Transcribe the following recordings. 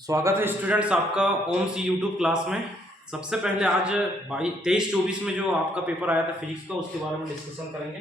स्वागत है स्टूडेंट्स आपका ओम सी यूट्यूब क्लास में। सबसे पहले आज 23-24 में जो आपका पेपर आया था फिजिक्स का, उसके बारे में डिस्कशन करेंगे।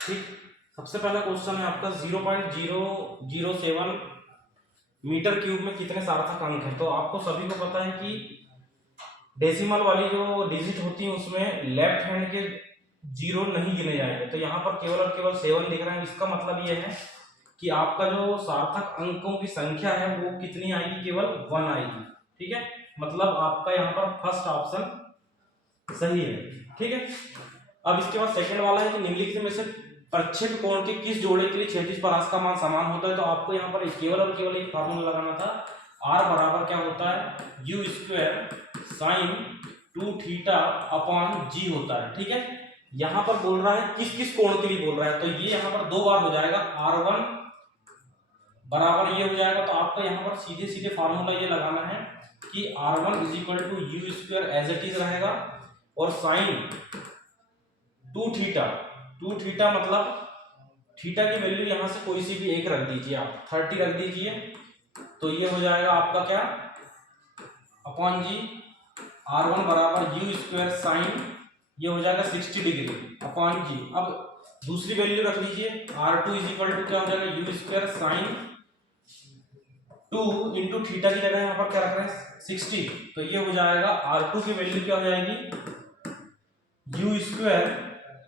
ठीक, सबसे पहला क्वेश्चन है आपका 0.007 मीटर क्यूब में कितने सार्थक अंक है। तो आपको सभी को पता है कि डेसिमल वाली जो डिजिट होती है उसमें लेफ्ट हैंड के जीरो नहीं गिने जाएंगे। तो यहाँ पर केवल और केवल 7 लिख रहे हैं। इसका मतलब ये है कि आपका जो सार्थक अंकों की संख्या है वो कितनी आएगी, केवल 1 आएगी। ठीक है, मतलब आपका यहाँ पर फर्स्ट ऑप्शन सही है। ठीक है, अब इसके बाद सेकंड वाला है कि निम्नलिखित में से प्रक्षेप कोण के किस जोड़े के लिए क्षैतिज परास का मान समान होता है। तो आपको यहाँ पर केवल और केवल एक फार्मूला लगाना था, r बराबर क्या होता है, u square sine 2 theta upon g होता है। ठीक है, यहाँ पर बोल रहा है किस किस कोण के लिए बोल रहा है, तो ये यहाँ पर 2 बार हो जाएगा, r1 बराबर ये हो जाएगा। तो आपको यहाँ पर सीधे सीधे फार्मूला ये लगाना है कि r1 is equal to u square as it is रहेगा, और साइन 2 थीटा मतलब थीटा की वैल्यू यहाँ से कोई सी भी एक रख दीजिए, आप 30 रख दीजिए। तो ये हो जाएगा आपका क्या, अपॉन जी, r1 बराबर यू स्क्वायर साइन ये हो जाएगा 60 डिग्री अपॉन जी। अब दूसरी वैल्यू रख लीजिए, r2 इज इक्वल टू क्या हो जाएगा, you square sine 2 into theta की जगह यहाँ पर क्या रख रहे हैं 60। तो ये हो जाएगा r2 की वैल्यू क्या हो जाएगी, यू स्क्वायर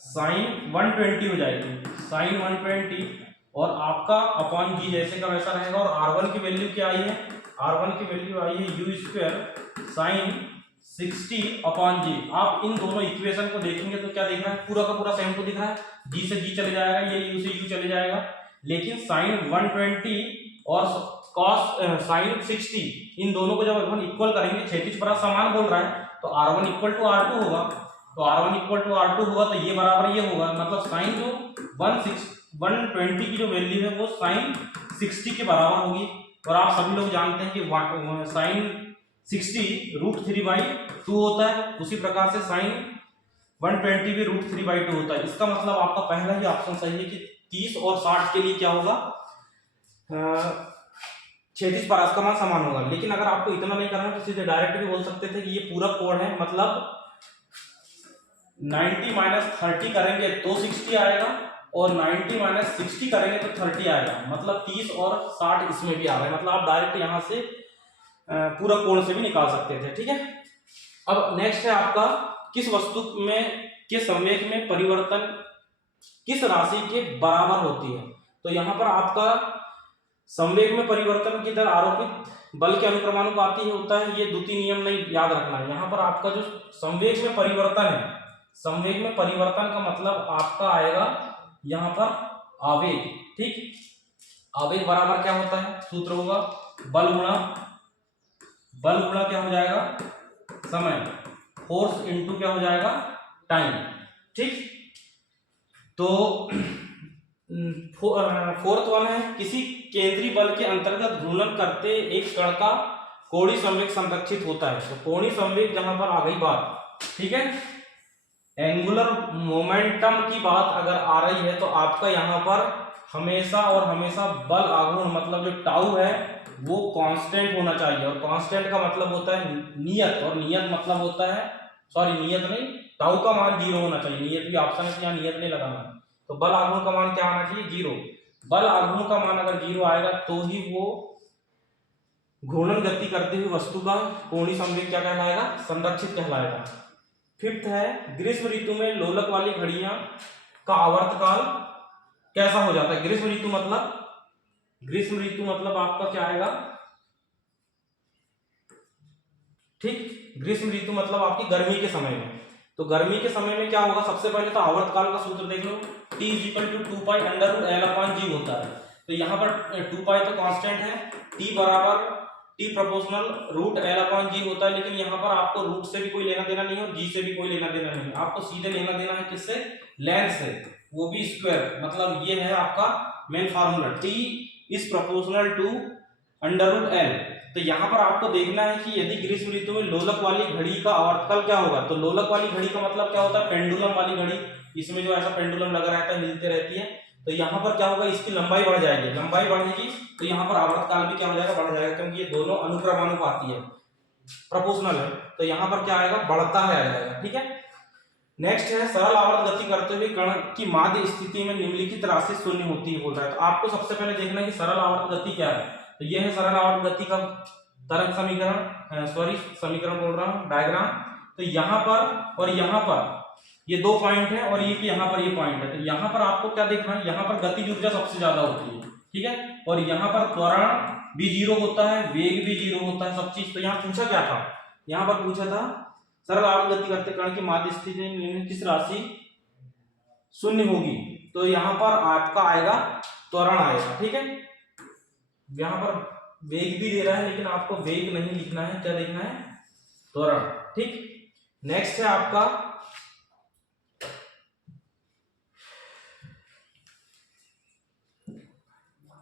साइन 120 हो जाएगी, साइन 120, और आपका अपॉन जी जैसे का वैसा रहेगा। और r1 की वैल्यू क्या आई है, r1 की वैल्यू आई है यू स्क्वायर साइन 60 अपॉन जी। आप इन दोनों इक्वेशन को देखेंगे तो क्या दिख रहा है, पूरा का पूरा सेम को दिख रहा है, जी से जी चले जाएगा, ये यू से यू चले जाएगा, लेकिन साइन 120 और कॉस साइन 60 इन दोनों को जब अपन इक्वल करेंगे, क्षैतिज परास समान बोल रहा है, तो r1 इक्वल टू r2 होगा। तो r1 इक्वल टू r2 होगा, तो ये बराबर ये होगा, मतलब साइन जो 120 की जो वैल्यू है वो साइन 60 के बराबर होगी। और आप सभी लोग जानते हैं कि साइन 60 √3/2 होता है, उसी प्रकार से साइन 120 भी √3/2 होता है। इसका मतलब आपका पहला ही ऑप्शन सही है कि 30 और 60 के लिए क्या होगा, क्षैतिज परास का मान समान होगा। लेकिन अगर आपको इतना नहीं करना तो सीधे डायरेक्ट भी बोल सकते थे कि ये पूरा कोण है, मतलब 90 माइनस 30 करेंगे तो 60 आएगा, और 90 माइनस 60 करेंगे तो 30 आएगा, मतलब 30 और 60 इसमें भी आ रहा है। मतलब आप डायरेक्ट यहाँ से पूरा कोण से भी निकाल सकते थे। ठीक है, अब नेक्स्ट है आपका किस वस्तु में के संवेग में परिवर्तन किस राशि के बराबर होती है। तो यहाँ पर आपका संवेग में परिवर्तन की दर आरोपित बल के अनुक्रमानुपाती ही होता है, ये द्वितीय नियम नहीं याद रखना है। यहाँ पर आपका जो संवेग में परिवर्तन है, संवेग में परिवर्तन का मतलब आपका आएगा यहाँ पर आवेग। ठीक, आवेग बराबर क्या होता है, सूत्र होगा बल गुणा क्या हो जाएगा, समय, फोर्स इनटू क्या हो जाएगा, टाइम। ठीक, तो फोर्थ वन है किसी केंद्रीय बल के अंतर्गत घूर्णन करते एक कण का कोणीय संवेग संरक्षित होता है। तो कोणीय संवेग जहां पर आ गई बात, ठीक है, एंगुलर मोमेंटम की बात अगर आ रही है तो आपका यहाँ पर हमेशा और हमेशा बल आघूर्ण मतलब जो टाउ है वो कांस्टेंट होना चाहिए, और कांस्टेंट का मतलब होता है नियत, और नियत मतलब होता है, सॉरी नियत नहीं, टाउ का मान 0 होना चाहिए। नियत भी ऑप्शन है, यहाँ नियत नहीं लगाना है। तो बल आघूर्ण का मान क्या आना चाहिए, 0। बल आघूर्ण का मान अगर 0 आएगा तो ही वो घूर्णन गति करती हुई वस्तु का कोणीय संवेग क्या कहलाएगा, संरक्षित कहलाएगा। फिफ्थ है ग्रीष्म ऋतु में लोलक वाली घड़ियां का आवर्तकाल कैसा हो जाता है। ग्रीष्म ऋतु मतलब आपका क्या आएगा, ठीक, ग्रीष्म ऋतु मतलब आपकी गर्मी के समय में। तो गर्मी के समय में क्या होगा, सबसे पहले तो आवर्तकाल का सूत्र देख लो, T = 2π√L/g होता है। तो यहाँ पर 2π तो कांस्टेंट है, T बराबर T प्रोपोर्शनल √L/g होता है, लेकिन यहाँ पर आपको रूट से भी कोई लेना देना नहीं है और जी से भी कोई लेना देना नहीं है, आपको सीधे लेना देना है किससे, लेंथ से, वो भी स्क्वायर। मतलब ये है आपका main formula, T is proportional to √L। तो यहाँ पर आपको देखना है कि यदि ग्रीष्म ऋतु में लोलक वाली घड़ी का आवर्तकाल क्या होगा। तो लोलक वाली घड़ी का मतलब क्या होता है, पेंडुलम वाली घड़ी, इसमें जो ऐसा पेंडुलम लगा रहता है, हिलते रहती है। तो यहाँ पर क्या होगा, इसकी लंबाई बढ़ जाएगी, लंबाई बढ़ेगी तो यहाँ पर आवर्तकाल भी क्या हो जाएगा, बढ़ जाएगा, क्योंकि ये दोनों अनुक्रमानुपाती है, प्रोपोर्शनल है। तो यहाँ पर क्या आएगा, बढ़ता है आ जाएगा। ठीक है, नेक्स्ट है सरल आवर्त गति करते हुए कण की माध्य स्थिति में निम्नलिखित राशि शून्य होती है बोल रहा है। तो आपको सबसे पहले देखना है कि सरल आवर्त गति क्या है। तो यह है सरल आवर्त गति का तरंग समीकरण, समीकरण बोल रहा हूँ, डायग्राम। तो यहाँ पर और यहाँ पर ये दो पॉइंट है और ये यहाँ पर ये पॉइंट है। तो यहाँ पर आपको क्या देखना है, यहाँ पर गतिज ऊर्जा सबसे ज्यादा होती है, ठीक है, और यहाँ पर त्वरण भी 0 होता है, वेग भी 0 होता है, सब चीज। तो यहाँ पूछा क्या था, यहाँ पर पूछा था सरल आवर्त गति करते कण की माध्य स्थिति में किस राशि शून्य होगी। तो यहाँ पर आपका आएगा त्वरण आएगा। ठीक है, यहाँ पर वेग भी दे रहा है लेकिन आपको वेग नहीं लिखना है, क्या देखना है, त्वरण। ठीक, नेक्स्ट है आपका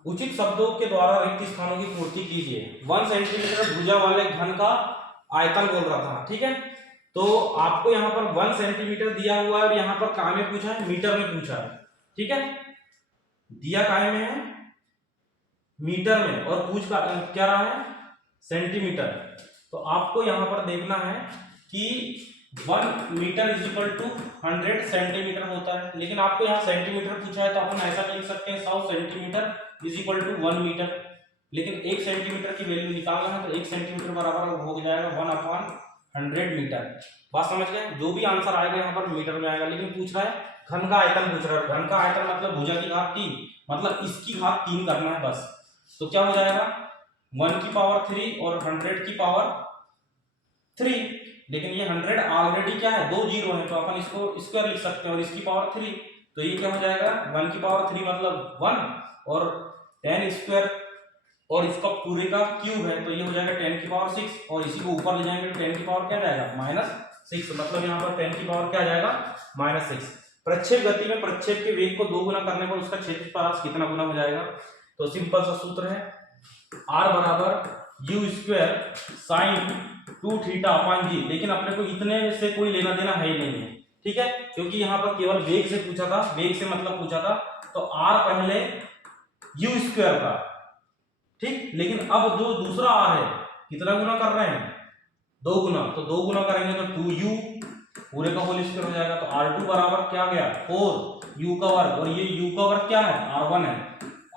उचित शब्दों के द्वारा रिक्त स्थानों की पूर्ति कीजिए। 1 सेंटीमीटर भुजा वाले घन का आयतन बोल रहा था। ठीक है, तो आपको यहाँ पर 1 सेंटीमीटर दिया हुआ है और यहाँ पर काय में पूछा है, मीटर में पूछा है। ठीक है, दिया काय में है, मीटर में, और पूछ का क्या रहा है, सेंटीमीटर। तो आपको यहाँ पर देखना है कि 1 metre is equal to 100 centimetre होता है, लेकिन आपको यहाँ सेंटीमीटर पूछा है तो अपन ऐसा लिख सकते हैं 100 centimetre is equal to 1 metre. लेकिन 1 सेंटीमीटर की वैल्यू निकालना है तो 1 सेंटीमीटर बराबर हो जाएगा 1/100 मीटर। बात समझ गए, जो भी आंसर आएगा यहाँ पर मीटर में आएगा। लेकिन पूछ रहा है घन का आयतन पूछ रहा है, घन का आयतन मतलब भुजा की घात 3, मतलब इसकी घात 3 करना है बस। तो क्या हो जाएगा 1 की पावर 3 और 100 की पावर 3। लेकिन ये 100 ऑलरेडी क्या है, 2 जीरो है, तो अपन इसको स्क्वायर लिख सकते हैं और इसकी पावर 3। तो ये क्या हो जाएगा 1 की पावर 3 मतलब 1 और 10 स्क्वायर और इसका पूरे का क्यूब है, तो ये हो जाएगा 10 की पावर 6 और इसी को ऊपर ले जाएंगे तो 10 की पावर क्या जाएगा -6, मतलब यहाँ पर 10 की पावर क्या जाएगा -6। प्रक्षेप गति में प्रक्षेप के वेग को 2 गुना करने पर उसका क्षेत्रफल कितना गुना हो जाएगा। तो सिंपल सा सूत्र है, r बराबर u स्क्वायर साइन 2θ/g। लेकिन अपने को इतने से कोई लेना देना है ही नहीं है। ठीक है, क्योंकि यहाँ पर केवल वेग से पूछा था, वेग से मतलब पूछा था, तो r पहले u स्क्वायर का। ठीक, लेकिन अब जो दूसरा r है कितना गुना कर रहे हैं, 2 गुना। तो 2 गुना करेंगे तो 2u पूरे का होल स्क्वायर हो जाएगा। तो r2 बराबर क्या गया 4u का वर्ग, और ये u का वर्ग क्या है r1 है,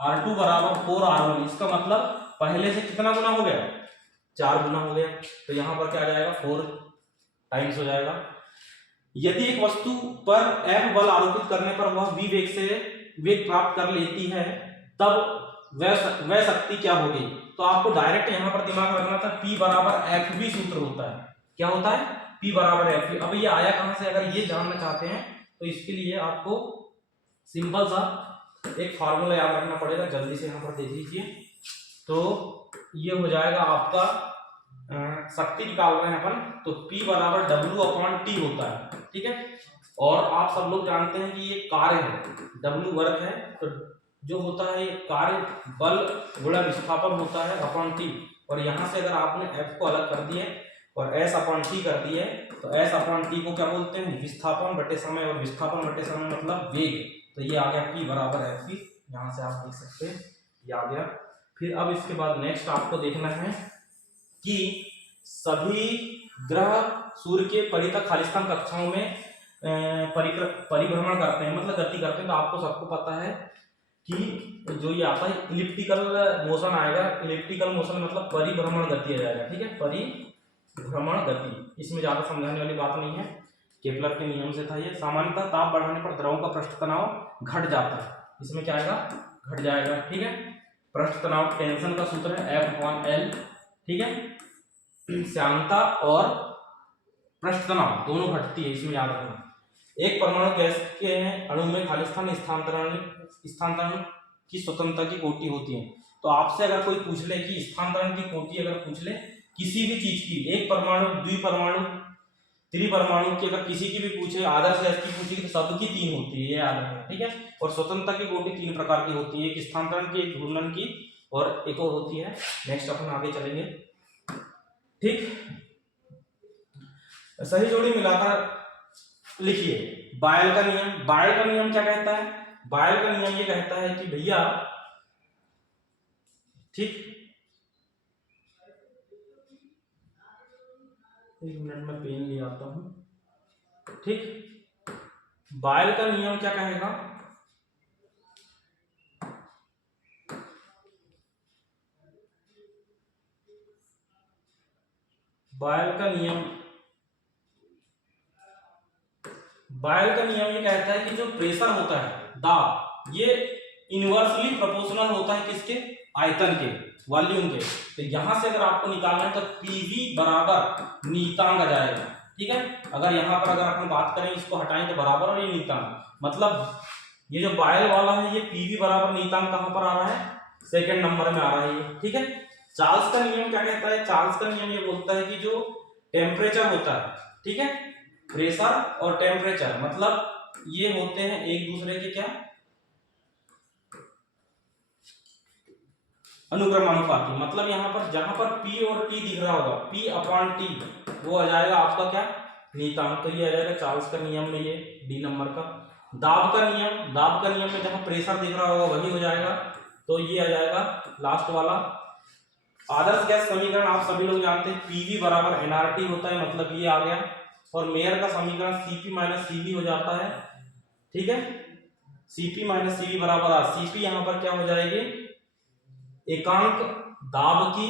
r2 बराबर 4r1। इसका मतलब पहले से कितना गुना हो गया, 4 गुना हो गया। तो यहाँ पर क्या आ जाएगा 4 टाइम्स हो जाएगा। यदि एक वस्तु पर F बल आरोपित करने पर वह v वेग से वेग प्राप्त कर लेती है तब वह शक्ति क्या होगी। तो आपको डायरेक्ट यहाँ पर दिमाग रखना था, P बराबर FV सूत्र होता है। क्या होता है, P बराबर FV। अब ये आया कहां से, अगर ये जानना चाहते हैं तो इसके लिए आपको सिंपल सा एक फार्मूला याद रखना पड़ेगा। जल्दी से यहाँ पर देख लीजिए, तो ये हो जाएगा आपका शक्ति निकाल रहे हैं अपन, तो P बराबर W/T होता है। ठीक है, और आप सब लोग जानते हैं कि ये कार्य है, W वर्क है, तो जो होता है ये कार्य बल गुणा विस्थापन होता है अपॉन T। और यहाँ से अगर आपने F को अलग कर दिए और S/T कर दिए तो S/T को क्या बोलते हैं, विस्थापन बटे समय, और विस्थापन बटे समय मतलब वेग। तो ये आ गया P बराबर FV, यहाँ से आप देख सकते हैं ये आ गया। फिर अब इसके बाद नेक्स्ट आपको देखना है कि सभी ग्रह सूर्य के परितः खालिस्तान कक्षाओं में परिभ्रमण करते हैं, मतलब गति करते हैं। तो आपको सबको पता है कि जो ये आता है इलिप्टिकल मोशन आएगा। इलिप्टिकल मोशन मतलब परिभ्रमण गति आ जाएगा। ठीक है, परिभ्रमण गति, इसमें ज्यादा समझाने वाली बात नहीं है, केपलर के नियम से था ये। सामान्यतः ताप बढ़ाने पर द्रव का पृष्ठ तनाव घट जाता है, इसमें क्या आएगा, घट जाएगा। ठीक है, पृष्ठ तनाव टेंशन का सूत्र है F/L। ठीक है, श्यानता और पृष्ठ तनाव दोनों घटती है, इसमें याद रखना। एक परमाणु गैस के अणु में खालिस्तान स्थानांतरण की स्वतंत्रता की कोटि होती है। तो आपसे अगर कोई पूछ ले कि स्थानांतरण की कोटि अगर पूछ ले किसी भी चीज की, एक परमाणु, द्विपरमाणु, त्रिपरमाणु की अगर किसी की भी पूछे, आदर्श गैस की पूछे तो सबकी 3 होती है, ये याद रखना। ठीक है, और स्वतंत्रता की कोटि 3 प्रकार की होती है, एक स्थानांतरण की, एक घूर्णन की, और एक और होती है। नेक्स्ट अपन आगे चलेंगे। ठीक, सही जोड़ी मिलाकर लिखिए। बायल का नियम, बायल का नियम क्या कहता है? बायल का नियम ये कहता है कि भैया, ठीक, एक मिनट में पेन ले आता हूं। ठीक, बायल का नियम क्या कहेगा? बायल का नियम, बायल का नियम ये कहता है कि जो प्रेशर होता है, दाब, ये इनवर्सली प्रोपोर्शनल होता है किसके? आयतन के, वॉल्यूम के। तो यहां से अगर आपको निकालना है तो पीवी बराबर नीतांक आ जाएगा। ठीक है, अगर यहां पर अगर अपन बात करें, इसको हटाएं तो बराबर और ये नीतांक, मतलब ये जो बायल वाला है ये पीवी बराबर नीतांक कहां पर आ रहा है? सेकंड नंबर में आ रहा है ये। ठीक है, चार्ल्स का नियम क्या कहता है? चार्ल्स का नियम ये बोलता है कि जो टेम्परेचर होता है, ठीक है, प्रेशर और टेम्परेचर, मतलब ये होते हैं एक दूसरे के क्या? अनुक्रमानुपाती। मतलब यहाँ पर जहां पर P और T दिख रहा होगा, P/T, वो आ जाएगा आपका क्या? नीतांक। तो ये आ जाएगा चार्ल्स का नियम में, ये डी नंबर का। दाब का नियम, दाब का नियम में जहां प्रेशर दिख रहा होगा वही हो जाएगा, तो ये आ जाएगा लास्ट वाला। आदर्श गैस समीकरण आप सभी लोग जानते हैं, पीवी बराबर एनआरटी होता है, मतलब ये आ गया। और मेयर का समीकरण सीपी माइनस सीवी हो जाता है। ठीक है, सीपी माइनस सीवी बराबर आर। सीपी यहां पर क्या हो जाएगी? एकांक दाब की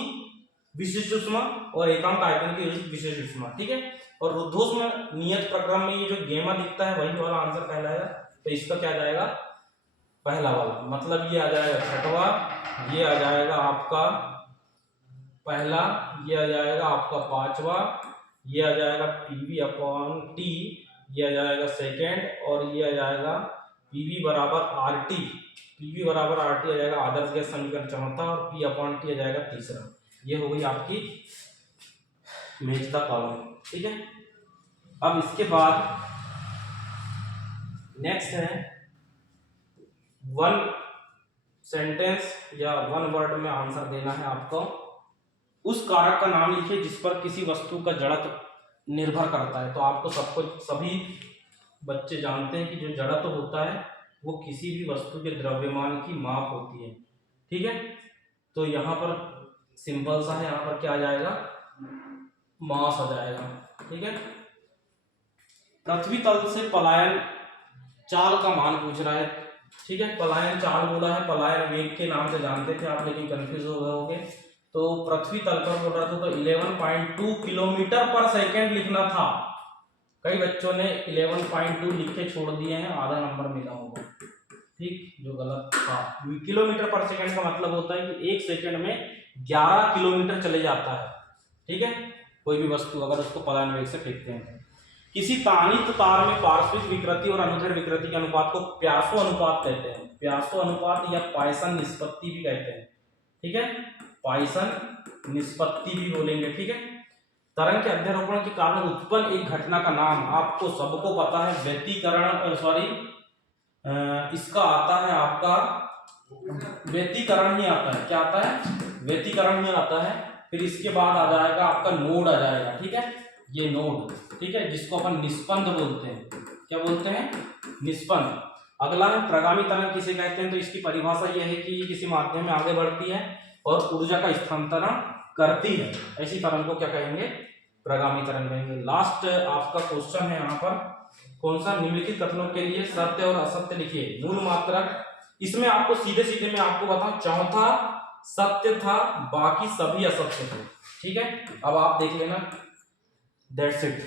विशिष्ट ऊष्मा और एकांक आयतन की विशिष्ट ऊष्मा। ठीक है, और रुद्धोष्म नियत प्रक्रम में ये जो गेमा दिखता है वही वाला आंसर कहलाएगा। तो इसका क्या जाएगा? पहला वाला, मतलब ये आ जाएगा छठवा, ये आ जाएगा आपका पहला, ये आ जाएगा आपका पांचवा, ये आ जाएगा PV/T, ये आ जाएगा सेकेंड, और ये आ जाएगा PV बराबर RT। PV बराबर RT आ जाएगा आदर्श गैस समीकरण चौथा, और P/T आ जाएगा तीसरा। ये हो गई आपकी मेजदा कॉलम। ठीक है, अब इसके बाद नेक्स्ट है वन सेंटेंस या वन वर्ड में आंसर देना है आपको। उस कारक का नाम लिखिए जिस पर किसी वस्तु का जड़त्व निर्भर करता है। तो आपको सबको, सभी बच्चे जानते हैं कि जो जड़त्व होता है वो किसी भी वस्तु के द्रव्यमान की माप होती है। ठीक है, तो यहाँ पर सिंपल सा है, यहाँ पर क्या आ जाएगा? मास आ जाएगा। ठीक है, पृथ्वी तल से पलायन चाल का मान पूछ रहा है। ठीक है, पलायन चाल बोला है, पलायन वेग के नाम से जानते थे आप, लेकिन कंफ्यूज हो गए होंगे। तो पृथ्वी तल पर बोल रहा था तो 11.2 किलोमीटर पर सेकंड लिखना था। कई बच्चों ने 11.2 लिख के छोड़ दिए हैं, आधा नंबर मिला होगा। ठीक, जो गलत था। किलोमीटर पर सेकंड का मतलब होता है कि एक सेकंड में 11 किलोमीटर चले जाता है। ठीक है, कोई भी वस्तु अगर उसको पलायन वेग से फेंकते हैं। किसी तानित तार में पार्श्विक विकृति और अनुदैर्ध्य विकृति के अनुपात को प्यासो अनुपात कहते हैं। प्यासो अनुपात या पाइसन निष्पत्ति भी कहते हैं। ठीक है, पाइसन निष्पत्ति भी बोलेंगे। ठीक है, तरंग के अध्यारोपण के कारण उत्पन्न एक घटना का नाम आपको सबको पता है, व्यतिकरण, इसका आता है आपका व्यतिकरण ही आता है। क्या आता है? व्यतिकरण ही आता है। फिर इसके बाद आ जाएगा आपका नोड आ जाएगा। ठीक है, ये नोड, ठीक है, जिसको अपन निष्पंद बोलते हैं। क्या बोलते हैं? निष्पंद। अगला है प्रगामी तरंग किसे कहते हैं? तो इसकी परिभाषा यह है कि किसी माध्यम में आगे बढ़ती है और ऊर्जा का स्थानांतरण करती है, ऐसी तरंग को क्या कहेंगे? प्रगामी तरंग कहेंगे। लास्ट आपका क्वेश्चन है यहाँ पर, कौन सा? निम्नलिखित कथनों के लिए सत्य और असत्य लिखिए। मूल मात्रक, इसमें आपको सीधे सीधे मैं आपको बताऊं, चौथा सत्य था, बाकी सभी असत्य थे। ठीक है, अब आप देख लेना, दैट्स इट।